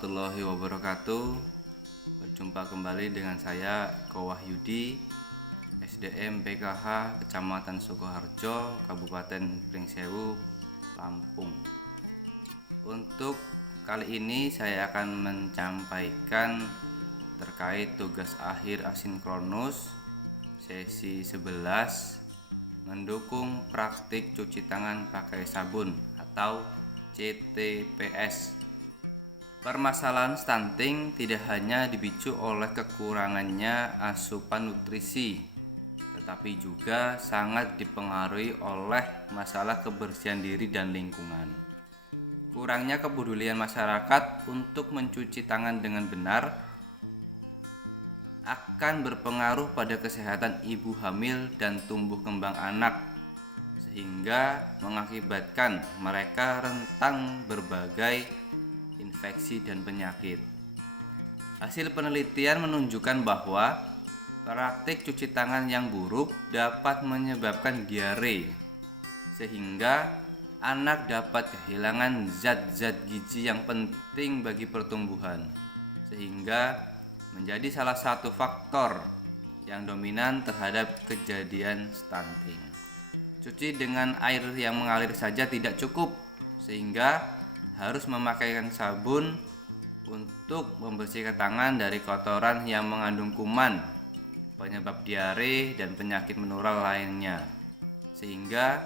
warahmatullahi wabarakatuh. Berjumpa kembali dengan saya Ko Wahyudi, SDM PKH Kecamatan Sukoharjo, Kabupaten Pringsewu, Lampung. Untuk kali ini saya akan menyampaikan terkait tugas akhir asinkronus sesi 11 mendukung praktik cuci tangan pakai sabun atau CTPS. Permasalahan stunting tidak hanya dipicu oleh kekurangannya asupan nutrisi, tetapi juga sangat dipengaruhi oleh masalah kebersihan diri dan lingkungan. Kurangnya kepedulian masyarakat untuk mencuci tangan dengan benar akan berpengaruh pada kesehatan ibu hamil dan tumbuh kembang anak, sehingga mengakibatkan mereka rentan berbagai infeksi dan penyakit. Hasil penelitian menunjukkan bahwa praktik cuci tangan yang buruk dapat menyebabkan diare, sehingga anak dapat kehilangan zat-zat gizi yang penting bagi pertumbuhan, sehingga menjadi salah satu faktor yang dominan terhadap kejadian stunting. Cuci dengan air yang mengalir saja tidak cukup, sehingga harus memakaikan sabun untuk membersihkan tangan dari kotoran yang mengandung kuman, penyebab diare dan penyakit menular lainnya, sehingga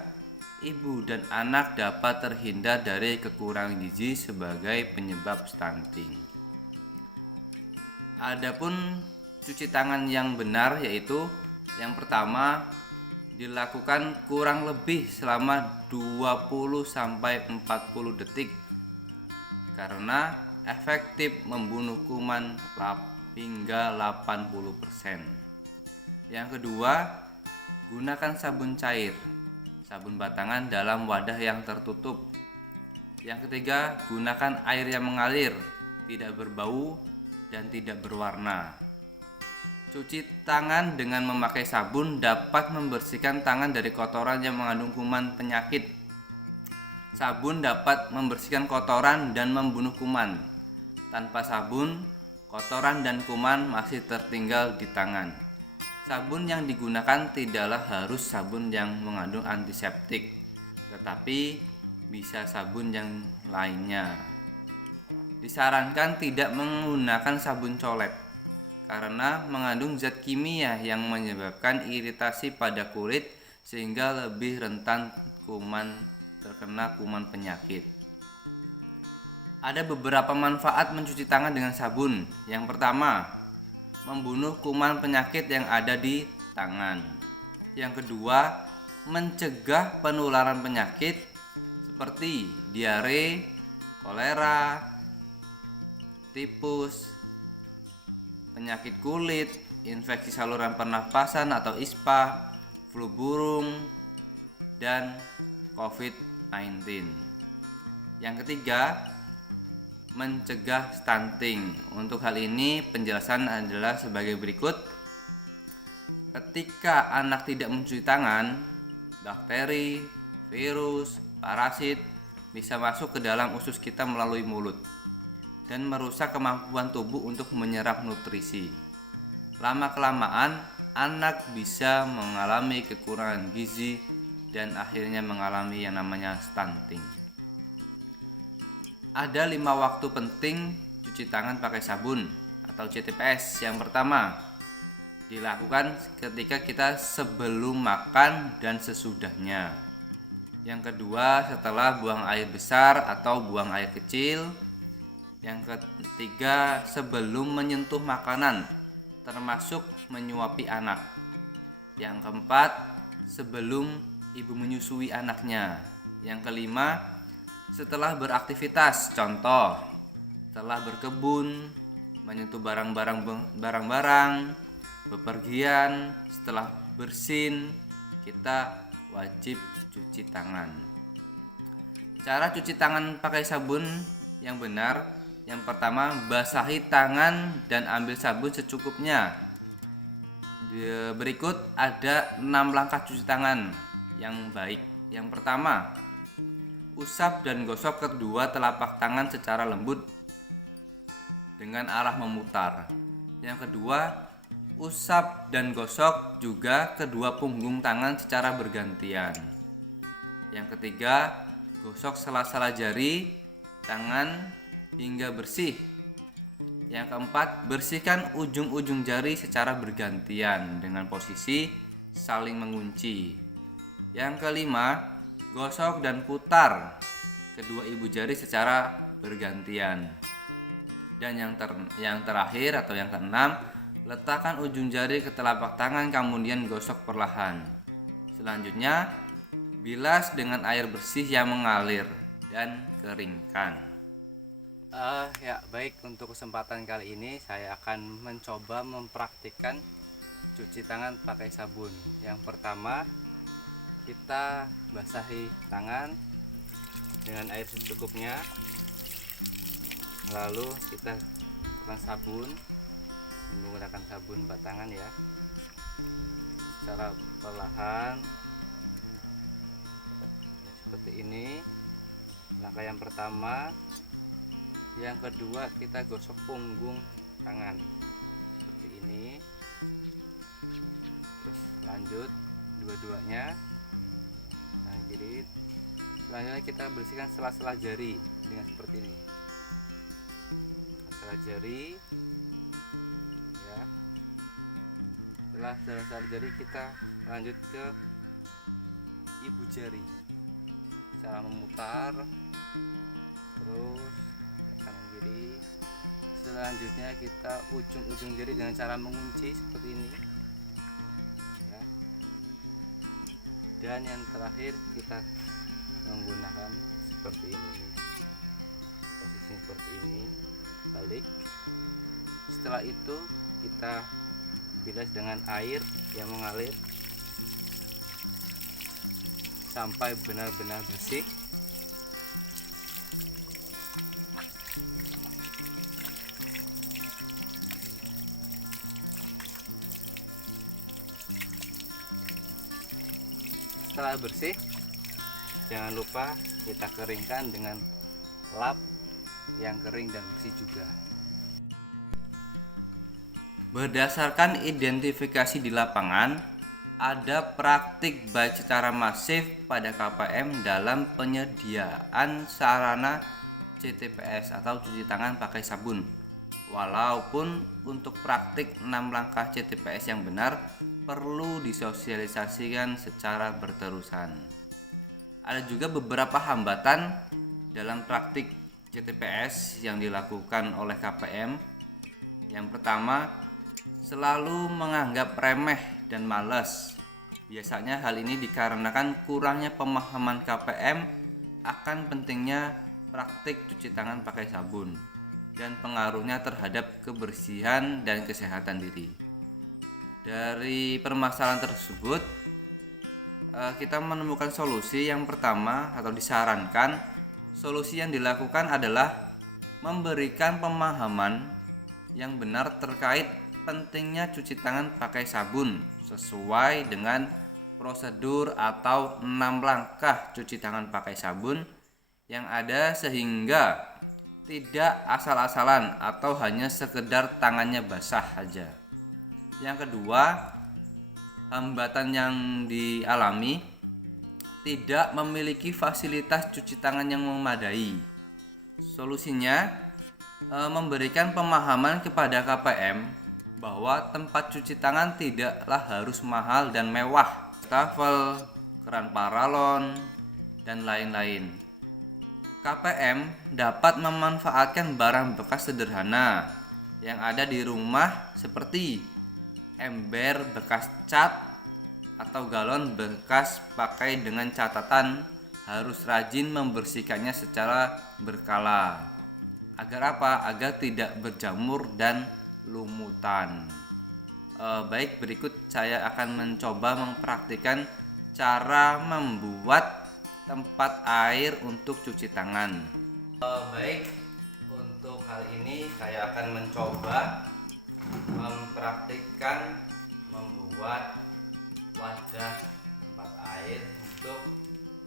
ibu dan anak dapat terhindar dari kekurangan gizi sebagai penyebab stunting. Adapun cuci tangan yang benar yaitu yang pertama, dilakukan kurang lebih selama 20-40 detik karena efektif membunuh kuman hingga 80%. Yang kedua, gunakan sabun cair, sabun batangan dalam wadah yang tertutup. Yang ketiga, gunakan air yang mengalir, tidak berbau dan tidak berwarna. Cuci tangan dengan memakai sabun dapat membersihkan tangan dari kotoran yang mengandung kuman penyakit. Sabun dapat membersihkan kotoran dan membunuh kuman. Tanpa sabun, kotoran dan kuman masih tertinggal di tangan. Sabun yang digunakan tidaklah harus sabun yang mengandung antiseptik, tetapi bisa sabun yang lainnya. Disarankan tidak menggunakan sabun colet karena mengandung zat kimia yang menyebabkan iritasi pada kulit sehingga lebih rentan terkena kuman penyakit. Ada beberapa manfaat mencuci tangan dengan sabun. Yang pertama, membunuh kuman penyakit yang ada di tangan. Yang kedua, mencegah penularan penyakit seperti diare, kolera, tipus, penyakit kulit, infeksi saluran pernafasan atau ISPA, flu burung, dan COVID-19. Yang ketiga, mencegah stunting. Untuk hal ini penjelasan adalah sebagai berikut. Ketika anak tidak mencuci tangan, bakteri, virus, parasit bisa masuk ke dalam usus kita melalui mulut dan merusak kemampuan tubuh untuk menyerap nutrisi. Lama-kelamaan anak bisa mengalami kekurangan gizi dan akhirnya mengalami yang namanya stunting. Ada 5 waktu penting cuci tangan pakai sabun atau CTPS. Yang pertama, dilakukan ketika kita sebelum makan dan sesudahnya. Yang kedua, setelah buang air besar atau buang air kecil. Yang ketiga, sebelum menyentuh makanan, termasuk menyuapi anak. Yang keempat, sebelum ibu menyusui anaknya. Yang kelima, setelah beraktivitas, contoh setelah berkebun, menyentuh barang-barang, bepergian, setelah bersin, kita wajib cuci tangan. Cara cuci tangan pakai sabun yang benar, yang pertama, basahi tangan dan ambil sabun secukupnya. Berikut ada 6 langkah cuci tangan yang baik. Yang pertama, usap dan gosok kedua telapak tangan secara lembut dengan arah memutar. Yang kedua, usap dan gosok juga kedua punggung tangan secara bergantian. Yang ketiga, gosok sela-sela jari tangan hingga bersih. Yang keempat, bersihkan ujung-ujung jari secara bergantian dengan posisi saling mengunci. Yang kelima, gosok dan putar kedua ibu jari secara bergantian. Dan yang terakhir atau yang keenam, letakkan ujung jari ke telapak tangan kemudian gosok perlahan. Selanjutnya, bilas dengan air bersih yang mengalir dan keringkan. Ya baik, untuk kesempatan kali ini saya akan mencoba mempraktikkan cuci tangan pakai sabun. Yang pertama, kita basahi tangan dengan air secukupnya, lalu kita tekan sabun menggunakan sabun batangan ya, secara perlahan seperti ini. Langkah yang pertama. Yang kedua, kita gosok punggung tangan seperti ini, terus lanjut dua-duanya. Nah, jadi selanjutnya kita bersihkan sela-sela jari dengan seperti ini, sela jari ya. Setelah sela-sela jari, kita lanjut ke ibu jari, cara memutar terus kanan kiri. Selanjutnya kita ujung-ujung jari dengan cara mengunci seperti ini ya. Dan yang terakhir, kita menggunakan seperti ini, posisi seperti ini, balik. Setelah itu kita bilas dengan air yang mengalir sampai benar-benar bersih. Setelah bersih, jangan lupa kita keringkan dengan lap yang kering dan bersih juga. Berdasarkan identifikasi di lapangan, ada praktik baik secara masif pada KPM dalam penyediaan sarana CTPS atau cuci tangan pakai sabun. Walaupun untuk praktik 6 langkah CTPS yang benar perlu disosialisasikan secara berterusan. Ada juga beberapa hambatan dalam praktik CTPS yang dilakukan oleh KPM. Yang pertama, selalu menganggap remeh dan malas. Biasanya hal ini dikarenakan kurangnya pemahaman KPM akan pentingnya praktik cuci tangan pakai sabun dan pengaruhnya terhadap kebersihan dan kesehatan diri. Dari permasalahan tersebut, kita menemukan solusi. Yang pertama, atau disarankan, solusi yang dilakukan adalah memberikan pemahaman yang benar terkait pentingnya cuci tangan pakai sabun sesuai dengan prosedur atau 6 langkah cuci tangan pakai sabun yang ada, sehingga tidak asal-asalan atau hanya sekedar tangannya basah saja. Yang kedua, hambatan yang dialami tidak memiliki fasilitas cuci tangan yang memadai. Solusinya, memberikan pemahaman kepada KPM bahwa tempat cuci tangan tidaklah harus mahal dan mewah, tafel, keran paralon, dan lain-lain. KPM dapat memanfaatkan barang bekas sederhana yang ada di rumah seperti ember bekas cat atau galon bekas pakai dengan catatan harus rajin membersihkannya secara berkala. Agar apa? Agar tidak berjamur dan lumutan. Baik, berikut saya akan mencoba mempraktikkan cara membuat tempat air untuk cuci tangan. Baik, untuk hal ini saya akan mencoba mempraktikkan membuat wadah tempat air untuk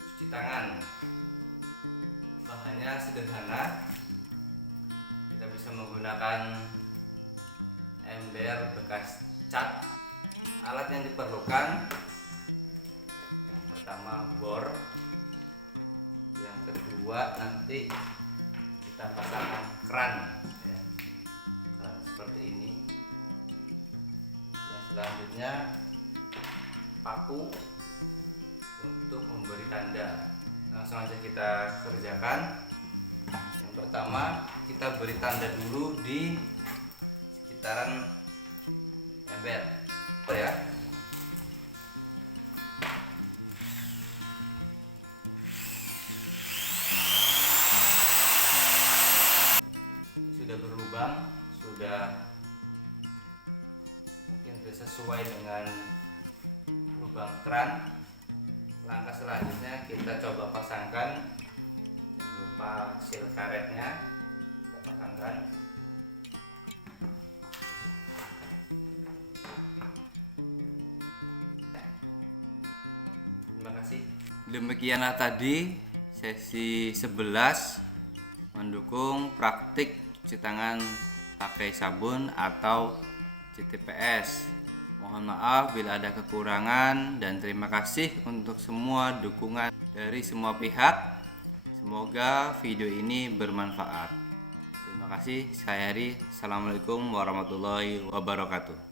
cuci tangan. Bahannya sederhana, kita bisa menggunakan cocokkan. Yang pertama bor, yang kedua nanti kita pasangkan keran ya. Keran seperti ini. Yang selanjutnya paku untuk memberi tanda. Langsung aja kita kerjakan. Yang pertama kita beri tanda dulu di sekitaran ember ya. Sudah berlubang, sudah mungkin sudah sesuai dengan lubang keran. Langkah selanjutnya kita coba pasangkan, jangan lupa seal karetnya kita pasangkan. Terima kasih. Demikianlah tadi sesi 11 mendukung praktik cuci tangan pakai sabun atau CTPS. Mohon maaf bila ada kekurangan dan terima kasih untuk semua dukungan dari semua pihak. Semoga video ini bermanfaat. Terima kasih. Saya Heri. Assalamualaikum warahmatullahi wabarakatuh.